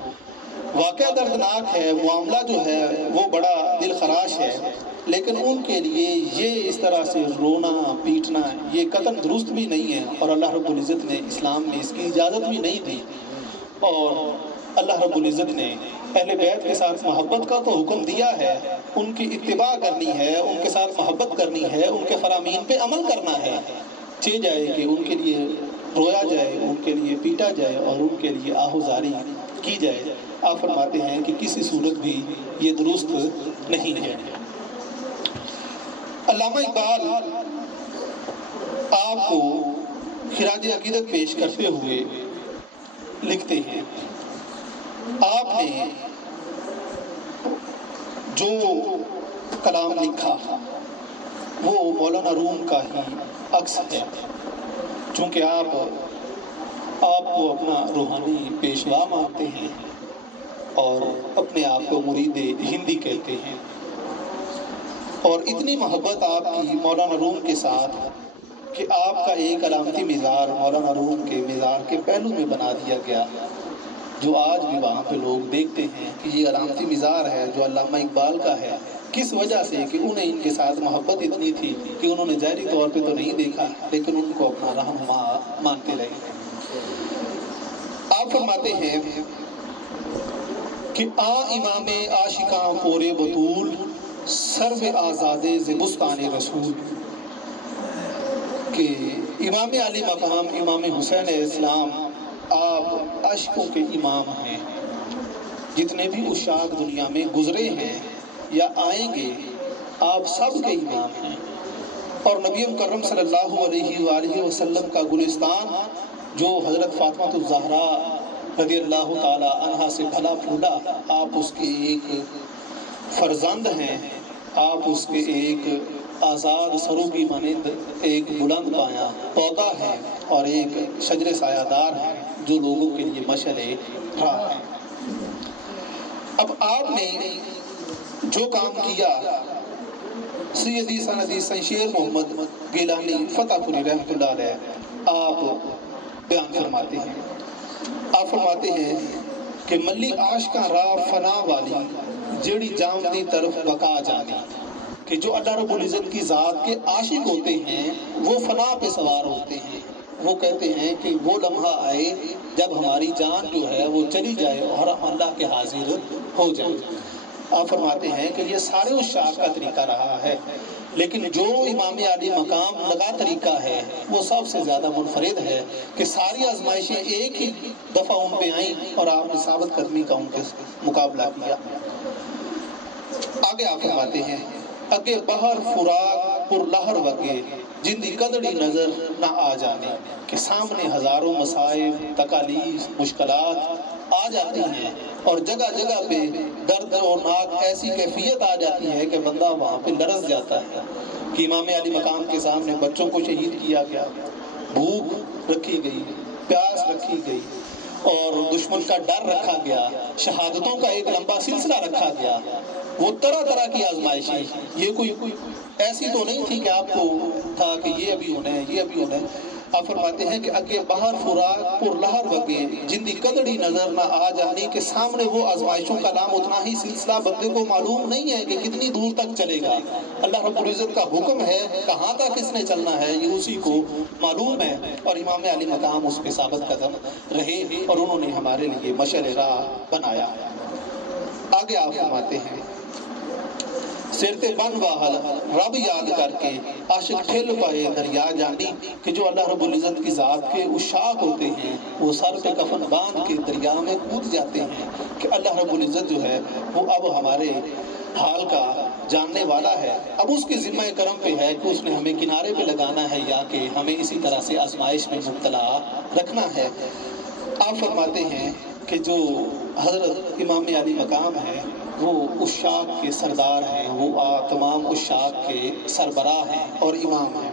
واقعہ دردناک ہے، معاملہ جو ہے وہ بڑا دل خراش ہے، لیکن ان کے لیے یہ اس طرح سے رونا پیٹنا یہ قطعاً درست بھی نہیں ہے، اور اللہ رب العزت نے اسلام میں اس کی اجازت بھی نہیں دی۔ اور اللہ رب العزت نے اہل بیت کے ساتھ محبت کا تو حکم دیا ہے، ان کی اتباع کرنی ہے، ان کے ساتھ محبت کرنی ہے، ان کے فرامین پہ عمل کرنا ہے۔ چہ جائے کہ ان کے لیے رویا جائے، ان کے لیے پیٹا جائے اور ان کے لیے آہوزاری کی جائے، آپ فرماتے ہیں کہ کسی صورت بھی یہ درست نہیں ہے۔ علامہ اقبال آپ کو خراج عقیدت پیش کرتے ہوئے لکھتے ہیں، آپ نے جو کلام لکھا وہ مولانا روم کا ہی عکس ہے، چونکہ آپ کو اپنا روحانی پیشوا مانتے ہیں اور اپنے آپ کو مرید ہندی کہتے ہیں، اور اتنی محبت آپ کی مولانا روم کے ساتھ کہ آپ کا ایک علامتی مزار مولانا روم کے مزار کے پہلو میں بنا دیا گیا، جو آج بھی وہاں پہ لوگ دیکھتے ہیں کہ یہ علامتی مزار ہے جو علامہ اقبال کا ہے۔ کس وجہ سے؟ کہ انہیں ان کے ساتھ محبت اتنی تھی کہ انہوں نے ظاہری طور پہ تو نہیں دیکھا لیکن ان کو اپنا رہنما مانتے رہے۔ آپ فرماتے ہیں کہ امام عاشقاں پورے بطول سرو آزادے ز بستان رسول، کہ امام علی مقام امام حسین علیہ السلام آپ عاشقوں کے امام ہیں، جتنے بھی عشاق دنیا میں گزرے ہیں یا آئیں گے آپ سب کے امام ہیں، اور نبی مکرم صلی اللہ علیہ وآلہ وسلم کا گلستان جو حضرت فاطمہ الزہرا رضی اللہ تعالی عنہا سے پھلا پھولا، آپ اس کے ایک فرزند ہیں، آپ اس کے ایک آزاد سرو کی مانند ایک بلند پایا پودا ہے اور ایک شجر سایہ دار ہے جو لوگوں کے لیے مشعل راہ ہے۔ اب آپ نے جو کام کیا، سیدی سندی شمشیر محمد گیلانی فتح پوری رحمۃ اللہ علیہ آپ بیان فرماتے ہیں، آپ فرماتے ہیں کہ ملی عاشقاں راہ فنا والی جیڑی جامدی طرف بقا جانی، کہ جو اللہ رب العزت کی ذات کے عاشق ہوتے ہیں وہ فنا پہ سوار ہوتے ہیں، وہ کہتے ہیں کہ وہ لمحہ آئے جب ہماری جان جو ہے وہ چلی جائے اور ہم اللہ کے حاضر ہو جائیں۔ آپ فرماتے ہیں کہ یہ سارے عشاق کا طریقہ رہا ہے، لیکن جو امام علی مقام لگا طریقہ ہے وہ سب سے زیادہ منفرد ہے کہ ساری آزمائشیں ایک ہی دفعہ ان پہ آئیں اور آپ نے ثابت قدمی کا ان کے مقابلہ کیا۔ آگے آپ فرماتے ہیں، اگے بہر فراق پر لہر وگے جندی قدڑی نظر نہ آ جانے، کہ سامنے ہزاروں مسائب تکالیف مشکلات آ جاتی ہیں اور جگہ جگہ پہ درد اور ناک ایسی کیفیت آ جاتی ہے کہ بندہ وہاں پہ لرز جاتا ہے، کہ امام علی مقام کے سامنے بچوں کو شہید کیا گیا، بھوک رکھی گئی، پیاس رکھی گئی اور دشمن کا ڈر رکھا گیا، شہادتوں کا ایک لمبا سلسلہ رکھا گیا، وہ طرح طرح کی آزمائشیں، یہ کوئی ایسی تو نہیں تھی کہ آپ کو تھا کہ یہ ابھی ہونا ہے یہ ابھی ہونا ہے۔ آپ فرماتے ہیں کہ اگے باہر فراق پر لہر وگے جندی قدڑی نظر نہ آ جانی، کہ سامنے وہ آزمائشوں کا نام اتنا ہی سلسلہ بندے کو معلوم نہیں ہے کہ کتنی دور تک چلے گا، اللہ رب العزت کا حکم ہے کہاں تک اس نے چلنا ہے یہ اسی کو معلوم ہے، اور امام علی مقام اس پہ ثابت قدم رہے اور انہوں نے ہمارے لیے مشعل راہ بنایا۔ آگے آپ فرماتے ہیں سرتے بن واہل رب یاد کر کے عاشق ٹھل پائے دریا جانی، کہ جو اللہ رب العزت کی ذات کے عشاق ہوتے ہیں وہ سر پہ کفن باندھ کے دریا میں کود جاتے ہیں کہ اللہ رب العزت جو ہے وہ اب ہمارے حال کا جاننے والا ہے، اب اس کے ذمہ کرم پہ ہے کہ اس نے ہمیں کنارے پہ لگانا ہے یا کہ ہمیں اسی طرح سے آزمائش میں مبتلا رکھنا ہے۔ آپ فرماتے ہیں کہ جو حضرت امام علی مقام ہے وہ عشاق کے سردار ہیں، وہ تمام عشاق کے سربراہ ہیں اور امام ہیں۔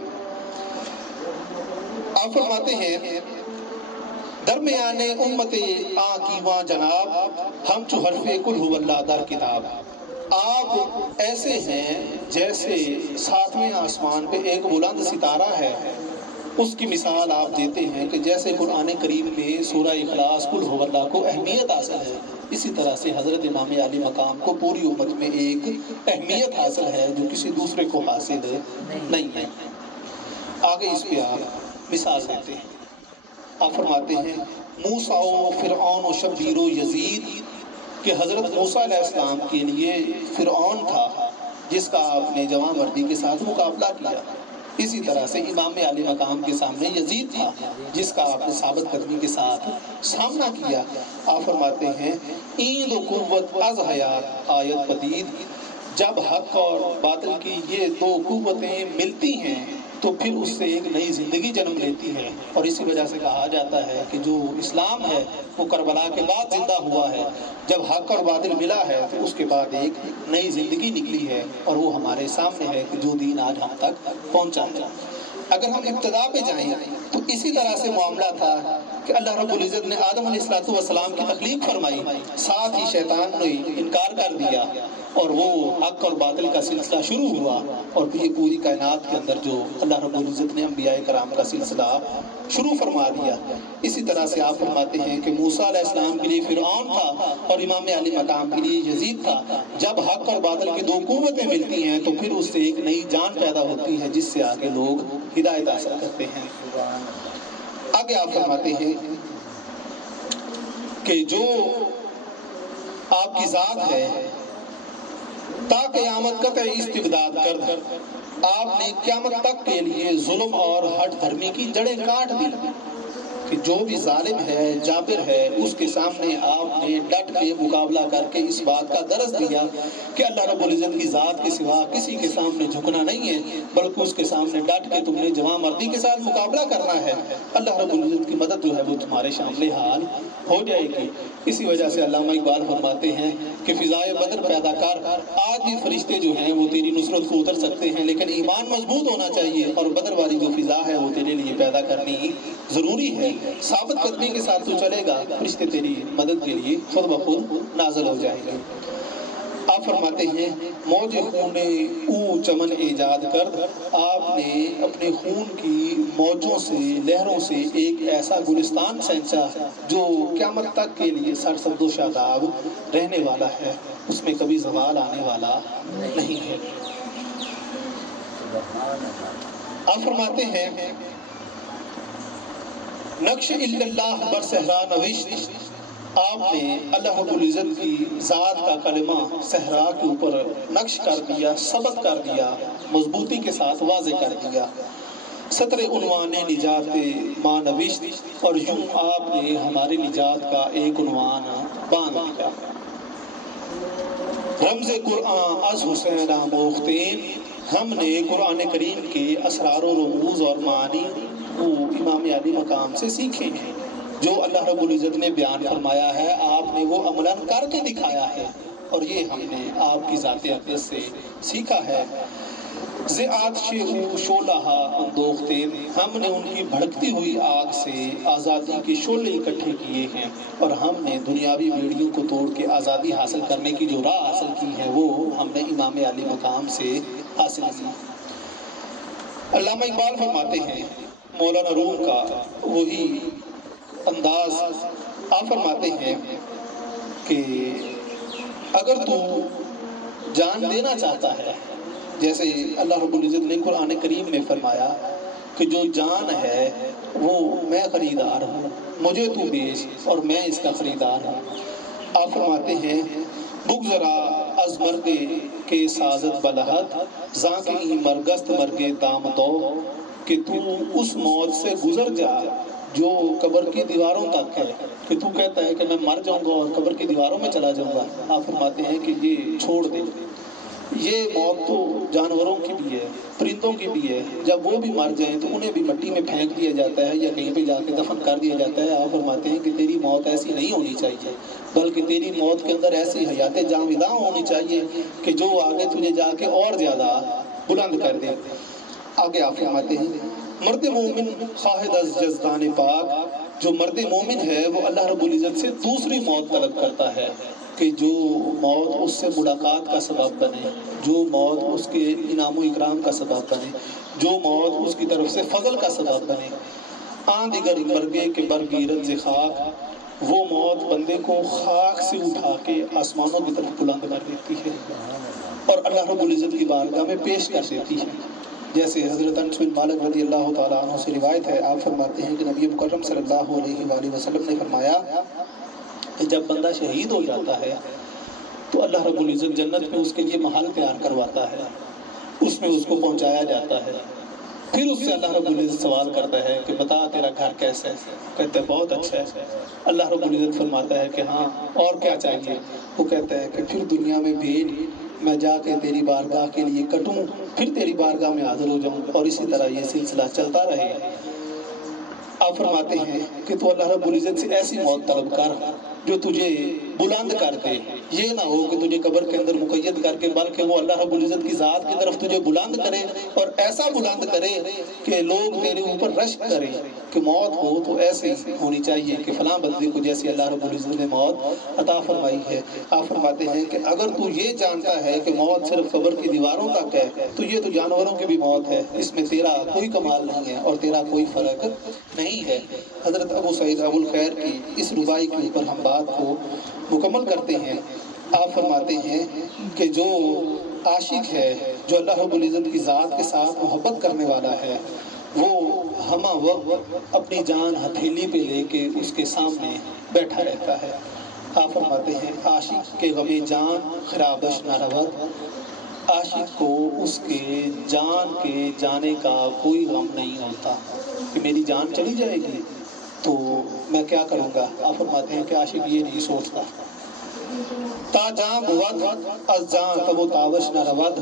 آپ فرماتے ہیں درمیان امت آکیواں جناب ہم چو حرف کل ہو اللہ در کتاب، آپ ایسے ہیں جیسے ساتویں آسمان پہ ایک بلند ستارہ ہے، اس کی مثال آپ دیتے ہیں کہ جیسے قرآن کریم میں سورہ اخلاص قل هو اللہ کو اہمیت حاصل ہے، اسی طرح سے حضرت امام علی مقام کو پوری امت میں ایک اہمیت حاصل ہے جو کسی دوسرے کو حاصل نہیں ہے۔ آگے اس پہ آپ مثال دیتے ہیں، آپ فرماتے ہیں موسیٰ و فرعون و شبیر و یزید، کہ حضرت موسیٰ علیہ السلام کے لیے فرعون تھا جس کا آپ نے جواں مردی کے ساتھ مقابلہ کیا، اسی طرح سے امام علی مقام کے سامنے یزید تھا جس کا آپ نے ثابت قدمی کے ساتھ سامنا کیا۔ آپ فرماتے ہیں ایند و قوت از حیات آیت پدید، جب حق اور باطل کی یہ دو قوتیں ملتی ہیں تو پھر اس سے ایک نئی زندگی جنم لیتی ہے، اور اسی وجہ سے کہا جاتا ہے کہ جو اسلام ہے وہ کربلا کے بعد زندہ ہوا ہے، جب حق اور باطل ملا ہے تو اس کے بعد ایک نئی زندگی نکلی ہے اور وہ ہمارے سامنے ہے کہ جو دین آج ہم تک پہنچا ہے۔ اگر ہم ابتدا پہ جائیں تو اسی طرح سے معاملہ تھا کہ اللہ رب العزت نے آدم علیہ السلام کی تخلیق فرمائی، ساتھ ہی شیطان نے انکار کر دیا اور وہ حق اور باطل کا سلسلہ شروع ہوا، اور پھر یہ پوری کائنات کے اندر جو اللہ رب العزت نے انبیاء کرام کا سلسلہ شروع فرما دیا۔ اسی طرح سے آپ فرماتے ہیں کہ موسیٰ علیہ السلام کے لیے فرعون تھا اور امام علی مقام کے لیے یزید تھا، جب حق اور باطل کی دو قوتیں ملتی ہیں تو پھر اس سے ایک نئی جان پیدا ہوتی ہے جس سے آگے لوگ ہدایت حاصل کرتے ہیں۔ آگے آپ فرماتے ہیں کہ جو آپ کی ذات ہے تا قیامت قطع استبداد کر، آپ نے قیامت تک کے لیے ظلم اور ہٹ دھرمی کی جڑیں کاٹ دی، کہ جو بھی ظالم ہے جابر ہے اس کے سامنے آپ نے ڈٹ کے مقابلہ کر کے اس بات کا درس دیا کہ اللہ رب العزت کی ذات کے سوا کسی کے سامنے جھکنا نہیں ہے، بلکہ اس کے سامنے ڈٹ کے تم نے جواں مردی کے ساتھ مقابلہ کرنا ہے، اللہ رب العزت کی مدد جو ہے وہ تمہارے شامل حال ہو جائے گی۔ اسی وجہ سے علامہ اقبال فرماتے ہیں کہ فضائے بدر پیدا کر، آج بھی فرشتے جو ہیں وہ تیری نصرت کو اتر سکتے ہیں لیکن ایمان مضبوط ہونا چاہیے، اور بدر والی جو فضا ہے وہ تیرے لیے پیدا کرنی ضروری ہے، ثابت قدمی کے ساتھ تو چلے گا، فرشتے تیری مدد کے لیے خود بخود نازل ہو جائیں گے۔ آپ فرماتے ہیں موج خون او چمن ایجاد کرد، آپ نے اپنے خون کی موجوں سے لہروں سے ایک ایسا گلستان سینچا جو قیامت تک کے لیے سرسبز و شاداب رہنے والا ہے، اس میں کبھی زوال آنے والا نہیں ہے۔ آپ فرماتے ہیں نقش الا اللہ بر صحرا نوشت، آپ نے اللہ رب العزت کی ذات کا کلمہ صحرا کے اوپر نقش کر دیا، ثبت کر دیا، مضبوطی کے ساتھ واضح کر دیا۔ سطر عنوان نجات ماں نوشت، اور یوں آپ نے ہماری نجات کا ایک عنوان باندھ دیا۔ رمز قرآن از حسین آموختین، ہم نے قرآن کریم کے اسرار و رموز اور معانی وہ امام علی مقام سے سیکھے ہیں، جو اللہ رب العزت نے بیان فرمایا ہے آپ نے وہ عملاً کر کے دکھایا ہے، اور یہ ہم نے آپ کی ذات اقدس سے سیکھا ہے۔ آتش او شعلہ اندوختین، ہم نے ان کی بھڑکتی ہوئی آگ سے آزادی کے شعلے اکٹھے کیے ہیں، اور ہم نے دنیاوی بیڑیوں کو توڑ کے آزادی حاصل کرنے کی جو راہ حاصل کی ہے وہ ہم نے امام علی مقام سے حاصل کی۔ علامہ اقبال فرماتے ہیں مولانا روم کا وہی انداز، آپ فرماتے ہیں کہ اگر تو جان دینا چاہتا ہے، جیسے اللہ رب العزت نے قرآن کریم میں فرمایا کہ جو جان ہے وہ میں خریدار ہوں، مجھے تو بیچ اور میں اس کا خریدار ہوں۔ آپ فرماتے ہیں بگذرا از مرگ کے سازت بلحد زاں کی مرگست مرگ دام دو، کہ تو اس موت سے گزر جا جو قبر کی دیواروں تک ہے، کہ تو کہتا ہے کہ میں مر جاؤں گا اور قبر کی دیواروں میں چلا جاؤں گا۔ آپ فرماتے ہیں کہ یہ چھوڑ دے، یہ موت تو جانوروں کی بھی ہے، پرندوں کی بھی ہے، جب وہ بھی مر جائیں تو انہیں بھی مٹی میں پھینک دیا جاتا ہے یا کہیں پہ جا کے دفن کر دیا جاتا ہے۔ آپ فرماتے ہیں کہ تیری موت ایسی نہیں ہونی چاہیے، بلکہ تیری موت کے اندر ایسی حیات جاوداں ہونی چاہیے کہ جو آگے تجھے جا کے اور زیادہ بلند کر دے۔ آگے آپ فرماتے ہیں مرد مومن خواہد از جزدان پاک، جو مرد مومن ہے وہ اللہ رب العزت سے دوسری موت طلب کرتا ہے کہ جو موت اس سے ملاقات کا سبب بنے، جو موت اس کے انعام و اکرام کا سبب بنے، جو موت اس کی طرف سے فضل کا سبب بنے۔ آن دیگر مرگے کے برگیرد ز خاک، وہ موت بندے کو خاک سے اٹھا کے آسمانوں کی طرف بلند کر دیتی ہے اور اللہ رب العزت کی بارگاہ میں پیش کر دیتی ہے۔ جیسے حضرت انس بن مالک رضی اللہ تعالیٰ عنہ سے روایت ہے، آپ فرماتے ہیں کہ نبی مکرم صلی اللہ علیہ وآلہ وسلم نے فرمایا کہ جب بندہ شہید ہو جاتا ہے تو اللہ رب العزت جنت میں اس کے لیے محل تیار کرواتا ہے، اس میں اس کو پہنچایا جاتا ہے، پھر اس سے اللہ رب العزت سوال کرتا ہے کہ بتا تیرا گھر کیسا ہے، کہتا ہے بہت اچھا ہے۔ اللہ رب العزت فرماتا ہے کہ ہاں اور کیا چاہیے، وہ کہتا ہے کہ پھر دنیا میں بھیج، میں جا کے تیری بارگاہ کے لیے کٹوں، پھر تیری بارگاہ میں حاضر ہو جاؤں، اور اسی طرح یہ سلسلہ چلتا رہے۔ آپ فرماتے ہیں کہ تو اللہ رب العزت سے ایسی موت طلب کر جو تجھے بلند کر دے، یہ نہ ہو کہ تجھے قبر کے اندر مقید کر کے، بلکہ وہ اللہ رب العزت کی ذات کی طرف تجھے بلند کرے، اور ایسا بلند کرے کہ لوگ تیرے اوپر رشک کریں کہ موت ہو تو ایسے ہونی چاہیے کہ فلاں بندے کو جیسے اللہ رب العزت نے موت عطا فرمائی ہے۔ آپ فرماتے ہیں کہ اگر تو یہ جانتا ہے کہ موت صرف قبر کی دیواروں تک ہے تو یہ تو جانوروں کی بھی موت ہے، اس میں تیرا کوئی کمال نہیں ہے اور تیرا کوئی فرق نہیں ہے۔ حضرت ابو سعید ابو الخیر کی اس ربائی کے اوپر ہم بات کو مکمل کرتے ہیں۔ آپ فرماتے ہیں کہ جو عاشق ہے، جو اللہ رب العزت کی ذات کے ساتھ محبت کرنے والا ہے، وہ ہمہ وقت اپنی جان ہتھیلی پہ لے کے اس کے سامنے بیٹھا رہتا ہے۔ آپ فرماتے ہیں عاشق کے غم جان خرابش نہ رود، عاشق کو اس کے جان کے جانے کا کوئی غم نہیں ہوتا کہ میری جان چلی جائے گی تو میں کیا کروں گا۔ آپ فرماتے ہیں کہ عاشق یہ نہیں سوچتا، تا جان بود از جان تب و تاوش نہ رود،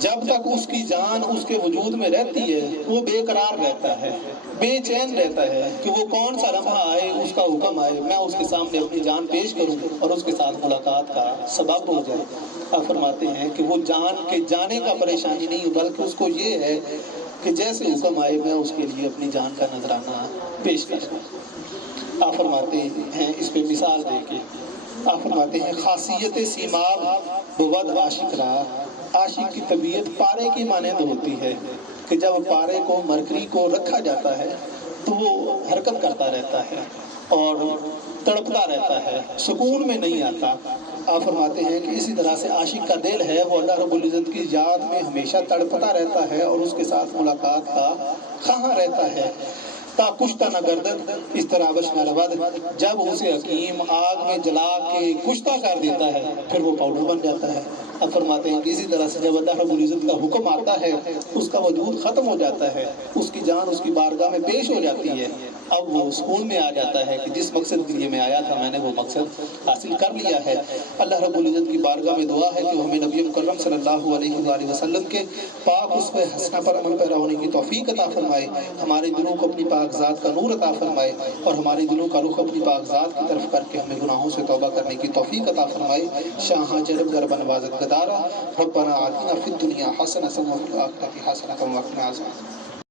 جب تک اس کی جان اس کے وجود میں رہتی ہے وہ بے قرار رہتا ہے، بے چین رہتا ہے کہ وہ کون سا لمحہ آئے، اس کا حکم آئے، میں اس کے سامنے اپنی جان پیش کروں اور اس کے ساتھ ملاقات کا سبب ہو جائے۔ آپ فرماتے ہیں کہ وہ جان کے جانے کا پریشانی نہیں، بلکہ اس کو یہ ہے کہ جیسے حکم آئے میں اس کے لیے اپنی جان کا نذرانہ پیش کروں۔ آپ فرماتے ہیں اس پہ مثال دے کے، آپ فرماتے ہیں خاصیت سیماب بود عاشق را، عاشق کی طبیعت پارے کی مانند ہوتی ہے کہ جب پارے کو مرکری کو رکھا جاتا ہے تو وہ حرکت کرتا رہتا ہے اور تڑپتا رہتا ہے، سکون میں نہیں آتا۔ آپ فرماتے ہیں کہ اسی طرح سے عاشق کا دل ہے وہ اللہ رب العزت کی یاد میں ہمیشہ تڑپتا رہتا ہے اور اس کے ساتھ ملاقات کا خواہاں رہتا ہے۔ تا کشتہ نہ گردد اضطرابش نہ رود، جب اسے حکیم آگ میں جلا کے کشتہ کر دیتا ہے پھر وہ پاؤڈر بن جاتا ہے۔ اب فرماتے ہیں کہ اسی طرح سے جب اللہ رب العزت کا حکم آتا ہے اس کا وجود ختم ہو جاتا ہے، اس کی جان اس کی بارگاہ میں پیش ہو جاتی ہے، اب وہ سکون میں آ جاتا ہے کہ جس مقصد کے لیے میں آیا تھا میں نے وہ مقصد حاصل کر لیا ہے۔ اللہ رب العزت کی بارگاہ میں دعا ہے کہ وہ ہمیں نبی مکرم صلی اللہ علیہ وآلہ وسلم کے پاک اسوہ حسنہ پر عمل پیرا ہونے کی توفیق عطا فرمائے، ہمارے دلوں کو اپنی پاک ذات کا نور عطا فرمائے اور ہمارے دلوں کا رخ اپنی پاک ذات کی طرف کر کے ہمیں گناہوں سے توبہ کرنے کی توفیق عطا فرمائے۔ شاہاں جرب گرب نوازت گدارا، ربنا آتنا فی الدنیا حسنۃ وفی الآخرۃ حسنۃ وقنا عذاب